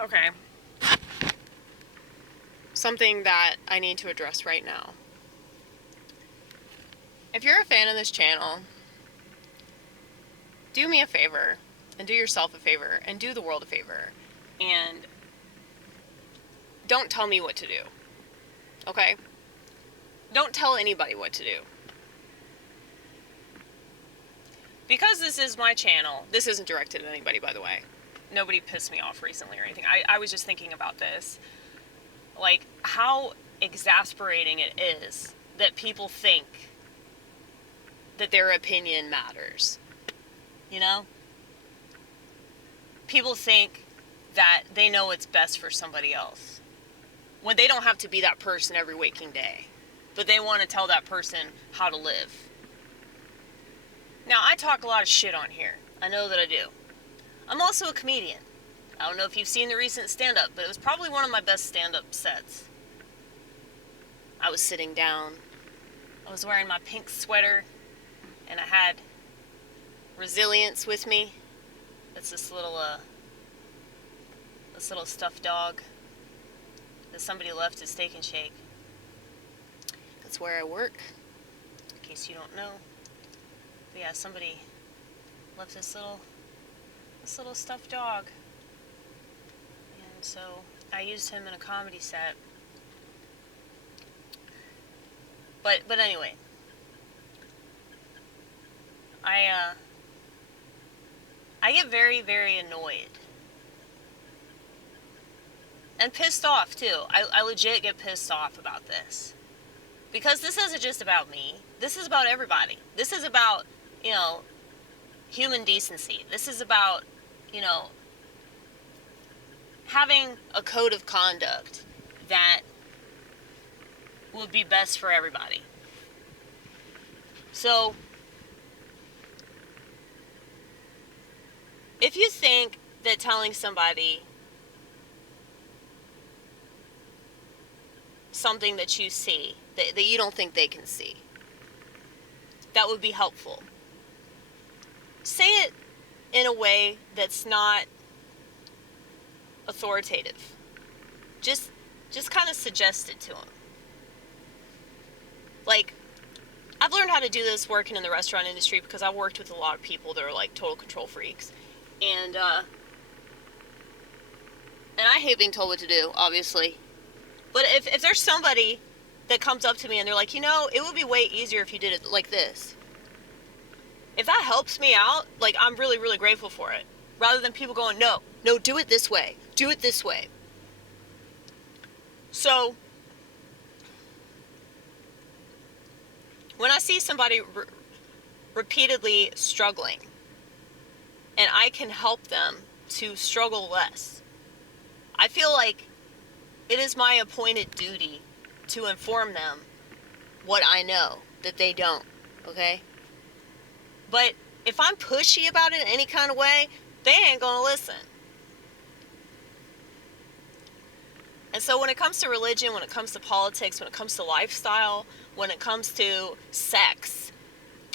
Okay. Something that I need to address right now. If you're a fan of this channel, do me a favor, and do yourself a favor, and do the world a favor, and don't tell me what to do. Okay? Don't tell anybody what to do. Because this is my channel, this isn't directed at anybody, by the way. Nobody pissed me off recently or anything. I was just thinking about this. Like, how exasperating it is that people think that their opinion matters. You know? People think that they know what's best for somebody else, when they don't have to be that person every waking day, but they want to tell that person how to live. Now, I talk a lot of shit on here. I know that I do. I'm also a comedian. I don't know if you've seen the recent stand-up, but it was probably one of my best stand-up sets. I was sitting down. I was wearing my pink sweater, and I had Resilience with me. It's this little stuffed dog that somebody left at Steak and Shake. That's where I work, in case you don't know. But yeah, somebody left this little stuffed dog. And so I used him in a comedy set. But anyway, I get very, very annoyed. And pissed off, too. I legit get pissed off about this. Because this isn't just about me. This is about everybody. This is about, human decency. This is about, having a code of conduct that would be best for everybody. So, if you think that telling somebody something that you see, that you don't think they can see, that would be helpful, say it in a way that's not authoritative. Just kind of suggest it to them. Like, I've learned how to do this working in the restaurant industry because I worked with a lot of people that are like total control freaks. And I hate being told what to do, obviously. But if there's somebody that comes up to me and they're like, it would be way easier if you did it like this. If that helps me out, like, I'm really, really grateful for it. Rather than people going, no, do it this way. Do it this way. So, when I see somebody repeatedly struggling, and I can help them to struggle less, I feel like it is my appointed duty to inform them what I know that they don't, okay? But if I'm pushy about it in any kind of way, they ain't gonna listen. And so when it comes to religion, when it comes to politics, when it comes to lifestyle, when it comes to sex,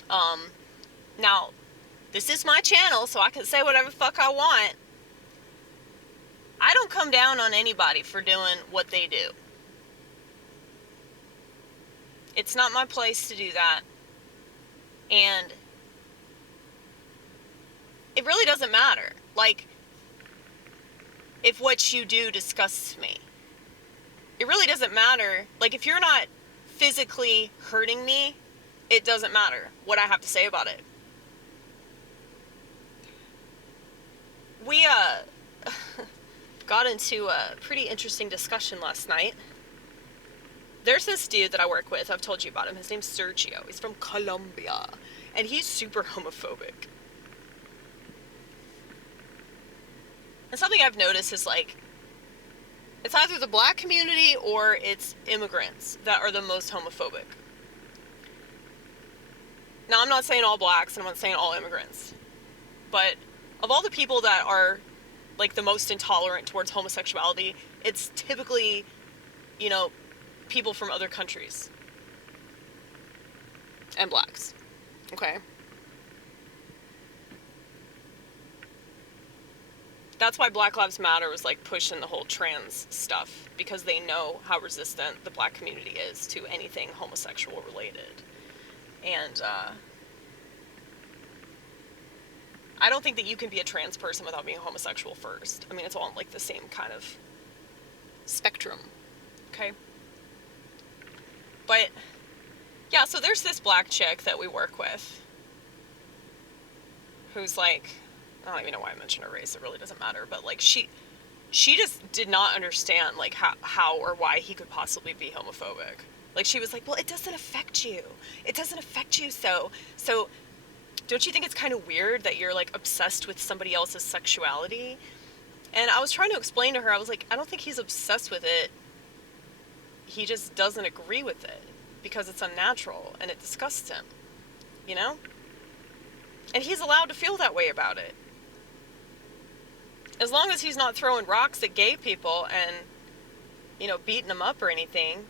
now, this is my channel, so I can say whatever the fuck I want. I don't come down on anybody for doing what they do. It's not my place to do that. And it really doesn't matter. Like, if what you do disgusts me. It really doesn't matter. Like, if you're not physically hurting me, it doesn't matter what I have to say about it. We, got into a pretty interesting discussion last night. There's this dude that I work with. I've told you about him. His name's Sergio. He's from Colombia. And he's super homophobic. And something I've noticed is, like, it's either the black community or it's immigrants that are the most homophobic. Now, I'm not saying all blacks, and I'm not saying all immigrants. But of all the people that are, like, the most intolerant towards homosexuality, it's typically, people from other countries. And blacks. Okay? That's why Black Lives Matter was like pushing the whole trans stuff, because they know how resistant the black community is to anything homosexual related. And I don't think that you can be a trans person without being homosexual first. I mean, it's all like the same kind of spectrum, okay? But yeah, so there's this black chick that we work with who's like, I don't even know why I mentioned her race, it really doesn't matter, but like she just did not understand like how or why he could possibly be homophobic. Like she was like, well, it doesn't affect you. It doesn't affect you, so don't you think it's kind of weird that you're like obsessed with somebody else's sexuality? And I was trying to explain to her, I was like, I don't think he's obsessed with it. He just doesn't agree with it because it's unnatural and it disgusts him, you know? And he's allowed to feel that way about it. As long as he's not throwing rocks at gay people and, you know, beating them up or anything.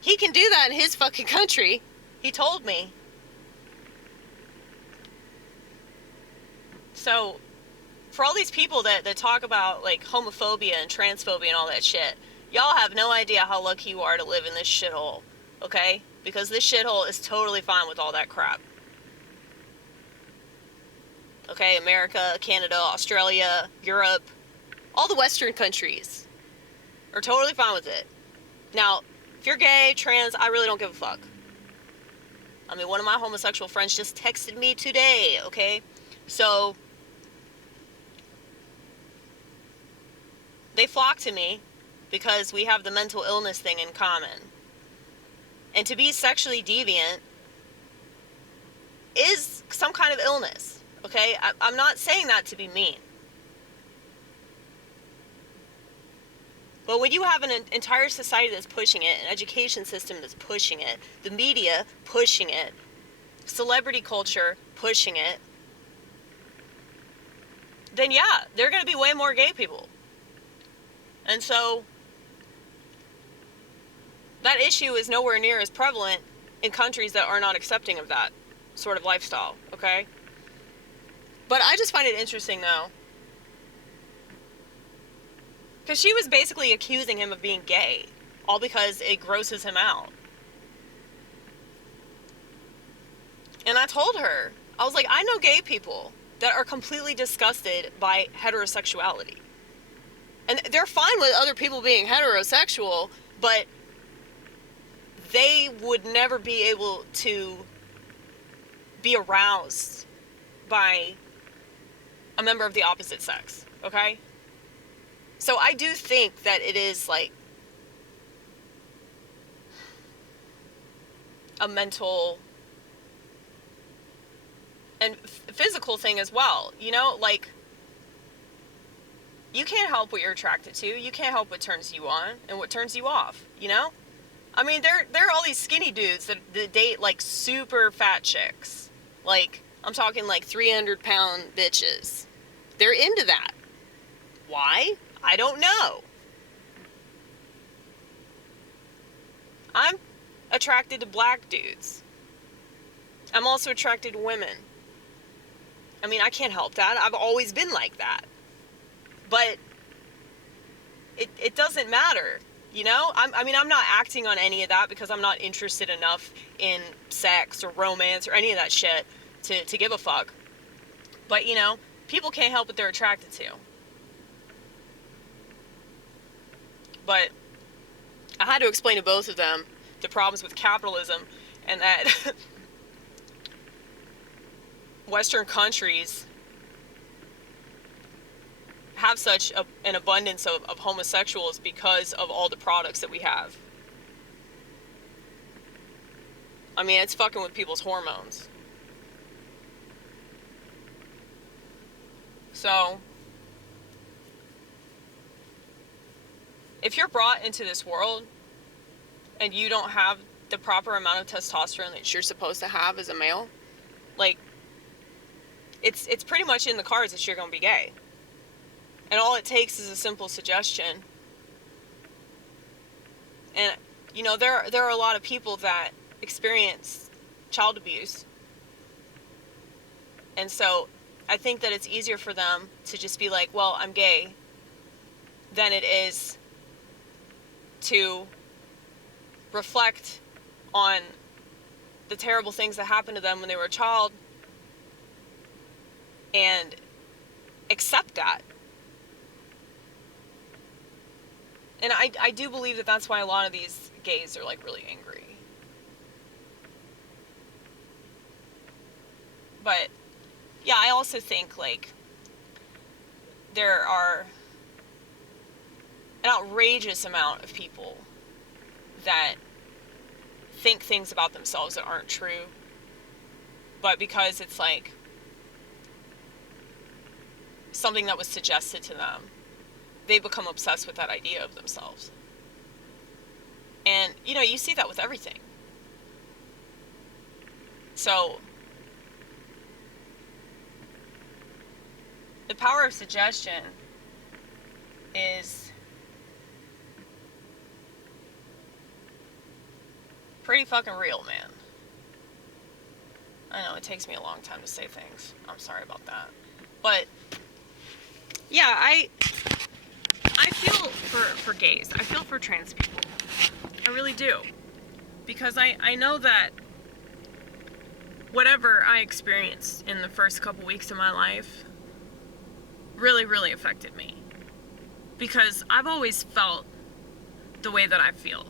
He can do that in his fucking country. He told me. So, for all these people that talk about, like, homophobia and transphobia and all that shit, y'all have no idea how lucky you are to live in this shithole, okay? Because this shithole is totally fine with all that crap. Okay, America, Canada, Australia, Europe, all the Western countries are totally fine with it. Now, if you're gay, trans, I really don't give a fuck. I mean, one of my homosexual friends just texted me today, okay? So, they flock to me because we have the mental illness thing in common. And to be sexually deviant is some kind of illness. Okay, I'm not saying that to be mean. But when you have an entire society that's pushing it, an education system that's pushing it, the media pushing it, celebrity culture pushing it, then yeah, there are going to be way more gay people. And so, that issue is nowhere near as prevalent in countries that are not accepting of that sort of lifestyle, okay? But I just find it interesting, though. Because she was basically accusing him of being gay. All because it grosses him out. And I told her, I was like, I know gay people that are completely disgusted by heterosexuality. And they're fine with other people being heterosexual, but they would never be able to be aroused by a member of the opposite sex, okay? So I do think that it is like a mental and physical thing as well, you know? Like, you can't help what you're attracted to. You can't help what turns you on and what turns you off, you know? I mean, there are all these skinny dudes that date, like, super fat chicks. Like, I'm talking, like, 300-pound bitches. They're into that. Why? I don't know. I'm attracted to black dudes. I'm also attracted to women. I mean, I can't help that. I've always been like that. But it doesn't matter, you know? I'm not acting on any of that because I'm not interested enough in sex or romance or any of that shit to give a fuck. But, you know, people can't help what they're attracted to. But I had to explain to both of them the problems with capitalism and that Western countries have such an abundance of homosexuals because of all the products that we have. I mean, it's fucking with people's hormones. So, if you're brought into this world and you don't have the proper amount of testosterone that you're supposed to have as a male, like, it's pretty much in the cards that you're going to be gay. And all it takes is a simple suggestion. And, you know, there are a lot of people that experience child abuse. And so, I think that it's easier for them to just be like, well, I'm gay, than it is to reflect on the terrible things that happened to them when they were a child and accept that. And I do believe that that's why a lot of these gays are like really angry. But yeah, I also think like there are an outrageous amount of people that think things about themselves that aren't true, but because it's like something that was suggested to them, they become obsessed with that idea of themselves. And, you know, you see that with everything. So, the power of suggestion is pretty fucking real, man. I know, it takes me a long time to say things. I'm sorry about that. But, yeah, I feel for gays. I feel for trans people. I really do. Because I know that whatever I experienced in the first couple weeks of my life really, really affected me. Because I've always felt the way that I feel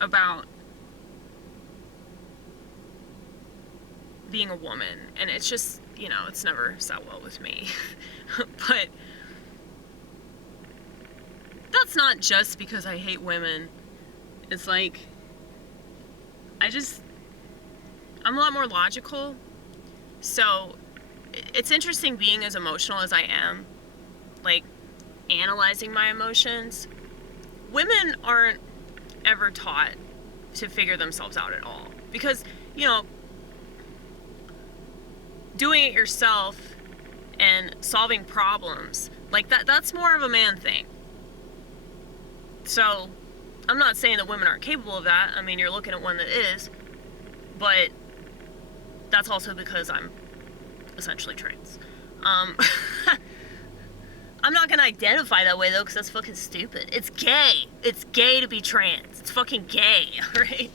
about being a woman. And it's just, you know, it's never sat well with me. But that's not just because I hate women. It's like, I'm a lot more logical. So, it's interesting being as emotional as I am, like, analyzing my emotions. Women aren't ever taught to figure themselves out at all. Because, you know, doing it yourself and solving problems, like, that's more of a man thing. So, I'm not saying that women aren't capable of that. I mean, you're looking at one that is. But that's also because I'm essentially trans. I'm not gonna identify that way, though, because that's fucking stupid. It's gay. It's gay to be trans. It's fucking gay, alright?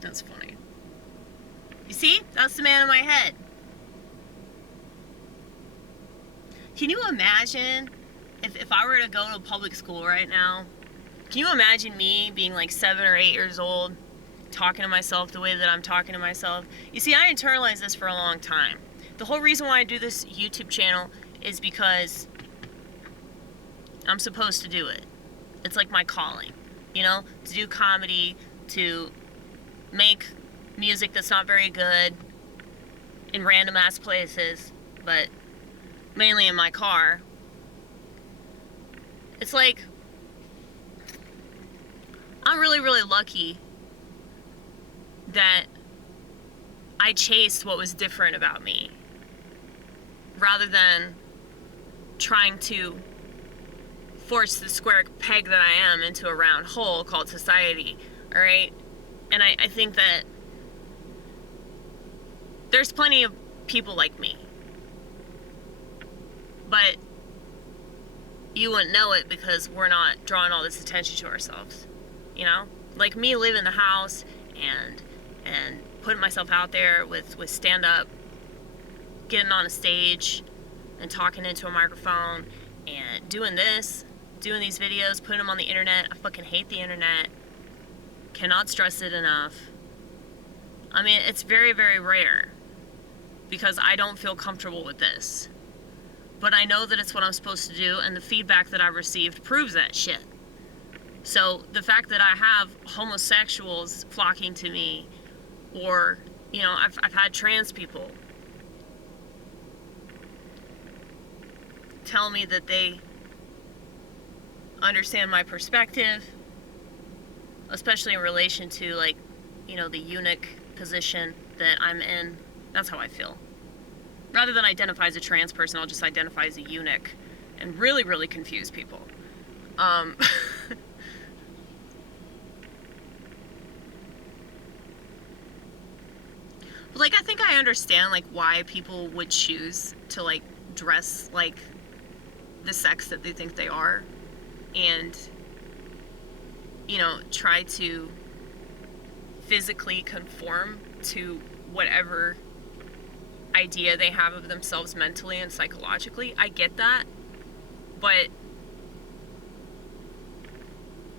That's funny. You see? That's the man in my head. Can you imagine if I were to go to a public school right now? Can you imagine me being like 7 or 8 years old, talking to myself the way that I'm talking to myself? You see, I internalized this for a long time. The whole reason why I do this YouTube channel is because I'm supposed to do it. It's like my calling, you know, to do comedy, to make music that's not very good in random ass places, but mainly in my car. It's like, I'm really, really lucky that I chased what was different about me rather than trying to force the square peg that I am into a round hole called society, alright? And I think that there's plenty of people like me. But you wouldn't know it because we're not drawing all this attention to ourselves, you know? Like me leaving the house and putting myself out there with stand-up, getting on a stage and talking into a microphone and doing this, doing these videos, putting them on the internet. I fucking hate the internet. Cannot stress it enough. I mean, it's very, very rare because I don't feel comfortable with this. But I know that it's what I'm supposed to do, and the feedback that I received proves that shit. So the fact that I have homosexuals flocking to me, or, you know, I've had trans people tell me that they understand my perspective, especially in relation to, like, you know, the eunuch position that I'm in. That's how I feel. Rather than identify as a trans person, I'll just identify as a eunuch and really, really confuse people. But, like, I think I understand, like, why people would choose to, like, dress like the sex that they think they are. And, you know, try to physically conform to whatever idea they have of themselves mentally and psychologically. I get that. But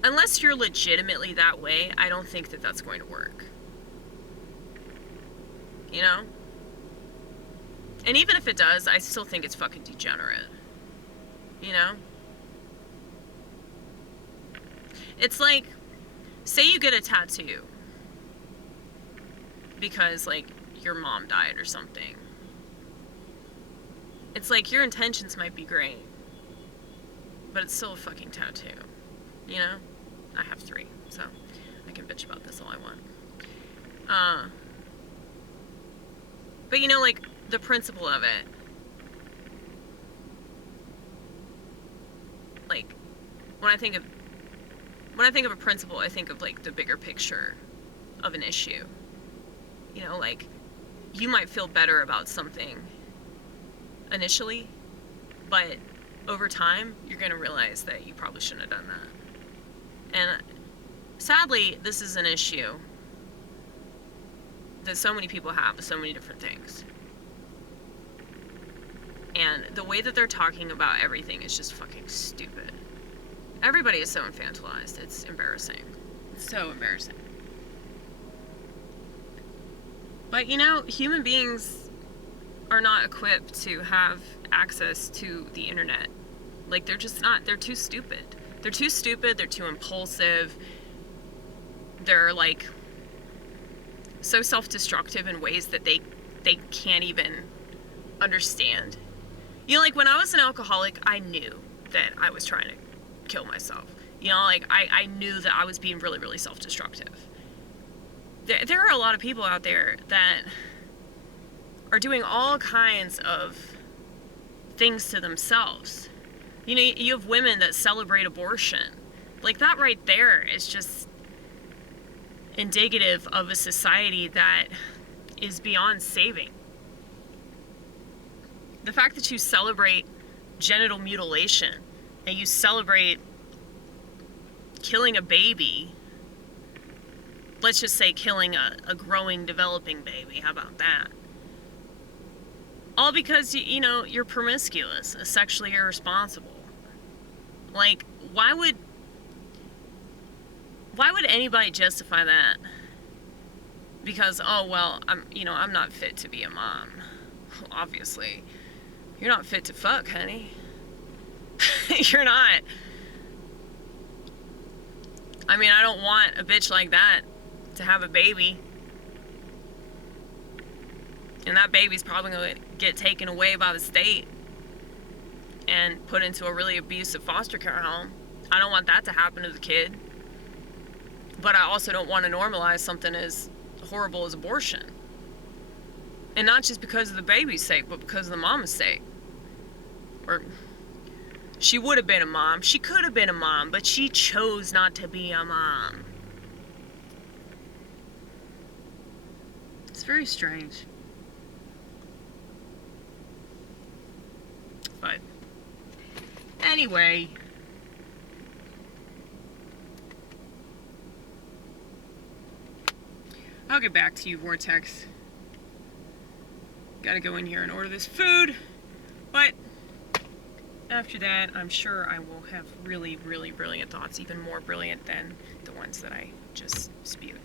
unless you're legitimately that way, I don't think that that's going to work. You know? And even if it does, I still think it's fucking degenerate. You know? It's like, say you get a tattoo because, like, your mom died or something. It's like, your intentions might be great, but it's still a fucking tattoo. You know? I have 3, so I can bitch about this all I want. But, you know, like, the principle of it, like, when I think of a principle, I think of, like, the bigger picture of an issue. You know, like, you might feel better about something initially, but over time, you're going to realize that you probably shouldn't have done that. And sadly, this is an issue that so many people have with so many different things. And the way that they're talking about everything is just fucking stupid. Everybody is so infantilized. It's embarrassing. It's so embarrassing. But, you know, human beings are not equipped to have access to the internet. Like, they're just not. They're too stupid. They're too stupid. They're too impulsive. They're, like, so self-destructive in ways that they can't even understand. You know, like, when I was an alcoholic, I knew that I was trying to kill myself. You know, like, I knew that I was being really, really self-destructive. There are a lot of people out there that are doing all kinds of things to themselves. You know, you have women that celebrate abortion. Like, that right there is just indicative of a society that is beyond saving. The fact that you celebrate genital mutilation and you celebrate killing a baby, let's just say killing a growing, developing baby, how about that? All because, you know, you're promiscuous, sexually irresponsible. Like, why would anybody justify that? Because, oh, well, I'm not fit to be a mom. Obviously. You're not fit to fuck, honey. You're not. I mean, I don't want a bitch like that to have a baby. And that baby's probably going to get taken away by the state and put into a really abusive foster care home. I don't want that to happen to the kid. But I also don't want to normalize something as horrible as abortion. And not just because of the baby's sake, but because of the mama's sake. Or she would have been a mom. She could have been a mom, but she chose not to be a mom. It's very strange. But anyway, I'll get back to you, Vortex. Gotta go in here and order this food. But after that, I'm sure I will have really, really brilliant thoughts, even more brilliant than the ones that I just spewed.